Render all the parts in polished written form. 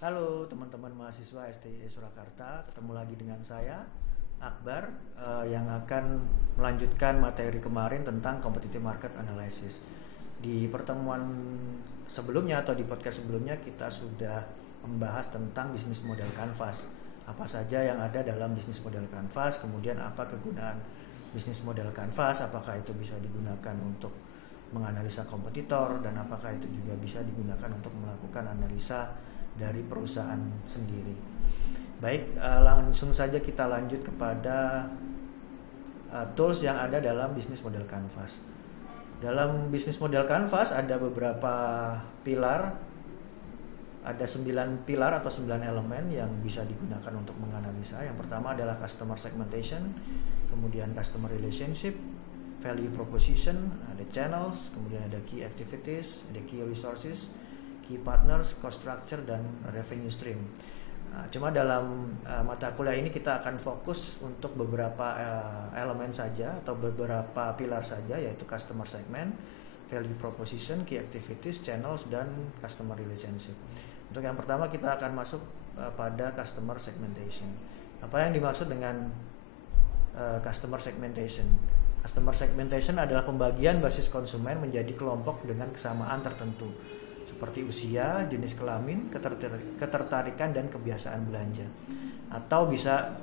Halo teman-teman mahasiswa STI Surakarta, ketemu lagi dengan saya Akbar yang akan melanjutkan materi kemarin tentang competitive market analysis. Di pertemuan sebelumnya atau di podcast sebelumnya kita sudah membahas tentang bisnis model canvas. Apa saja yang ada dalam bisnis model canvas, kemudian apa kegunaan bisnis model canvas, apakah itu bisa digunakan untuk menganalisa kompetitor dan apakah itu juga bisa digunakan untuk melakukan analisa dari perusahaan sendiri. Baik, langsung saja kita lanjut kepada tools yang ada dalam bisnis model canvas. Dalam bisnis model canvas ada beberapa pilar, ada 9 pilar atau 9 elemen yang bisa digunakan untuk menganalisa. Yang pertama adalah customer segmentation, kemudian customer relationship, value proposition, ada channels, kemudian ada key activities, ada key resources, key partners, cost structure, dan revenue stream. Cuma dalam mata kuliah ini kita akan fokus untuk beberapa elemen saja atau beberapa pilar saja, yaitu customer segment, value proposition, key activities, channels, dan customer relationship. Untuk yang pertama kita akan masuk pada customer segmentation. Apa yang dimaksud dengan customer segmentation? Customer segmentation adalah pembagian basis konsumen menjadi kelompok dengan kesamaan tertentu, seperti usia, jenis kelamin, ketertarikan, dan kebiasaan belanja. Atau bisa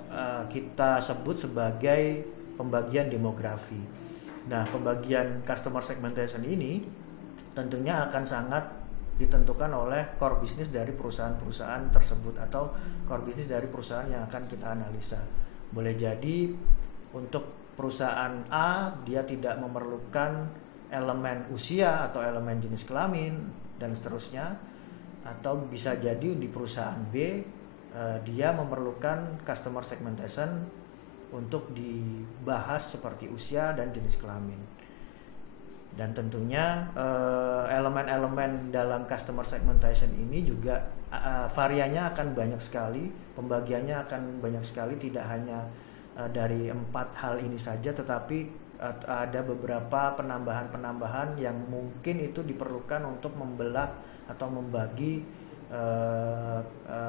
kita sebut sebagai pembagian demografi. Nah, pembagian customer segmentation ini tentunya akan sangat ditentukan oleh core business dari perusahaan-perusahaan tersebut atau core business dari perusahaan yang akan kita analisa. Boleh jadi untuk perusahaan A dia tidak memerlukan elemen usia atau elemen jenis kelamin dan seterusnya, atau bisa jadi di perusahaan B dia memerlukan customer segmentation untuk dibahas seperti usia dan jenis kelamin. Dan tentunya elemen-elemen dalam customer segmentation ini juga variannya akan banyak sekali, pembagiannya akan banyak sekali, tidak hanya dari 4 hal ini saja, tetapi ada beberapa penambahan-penambahan yang mungkin itu diperlukan untuk membelah atau membagi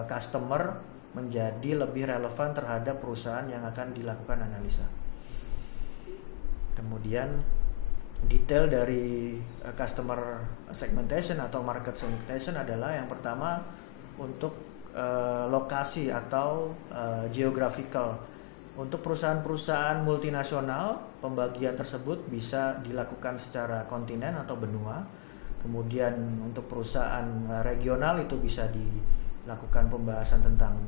customer menjadi lebih relevan terhadap perusahaan yang akan dilakukan analisa. Kemudian detail dari customer segmentation atau market segmentation adalah yang pertama untuk lokasi atau geographical. Untuk perusahaan-perusahaan multinasional, pembagian tersebut bisa dilakukan secara kontinen atau benua. Kemudian untuk perusahaan regional itu bisa dilakukan pembahasan tentang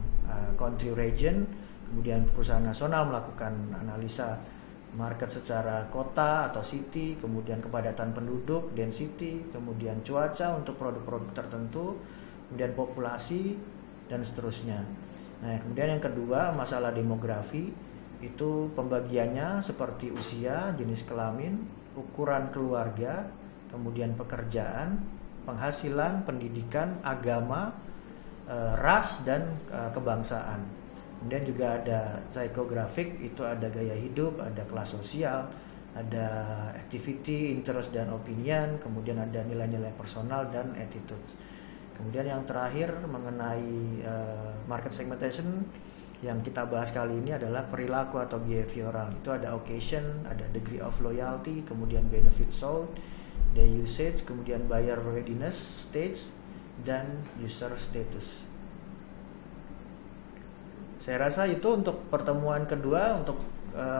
country region. Kemudian perusahaan nasional melakukan analisa market secara kota atau city, kemudian kepadatan penduduk, density, kemudian cuaca untuk produk-produk tertentu, kemudian populasi, dan seterusnya. Nah, kemudian yang kedua, masalah demografi, itu pembagiannya seperti usia, jenis kelamin, ukuran keluarga, kemudian pekerjaan, penghasilan, pendidikan, agama, ras, dan kebangsaan. Kemudian juga ada psychographic, itu ada gaya hidup, ada kelas sosial, ada activity, interest, dan opinion, kemudian ada nilai-nilai personal dan attitudes. Kemudian yang terakhir mengenai market segmentation yang kita bahas kali ini adalah perilaku atau behavioral. Itu ada occasion, ada degree of loyalty, kemudian benefit sought, ada usage, kemudian buyer readiness stage, dan user status. Saya rasa itu untuk pertemuan kedua. Untuk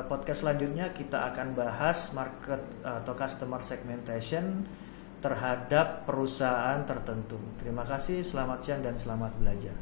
podcast selanjutnya kita akan bahas market atau customer segmentation terhadap perusahaan tertentu. Terima kasih, selamat siang dan selamat belajar.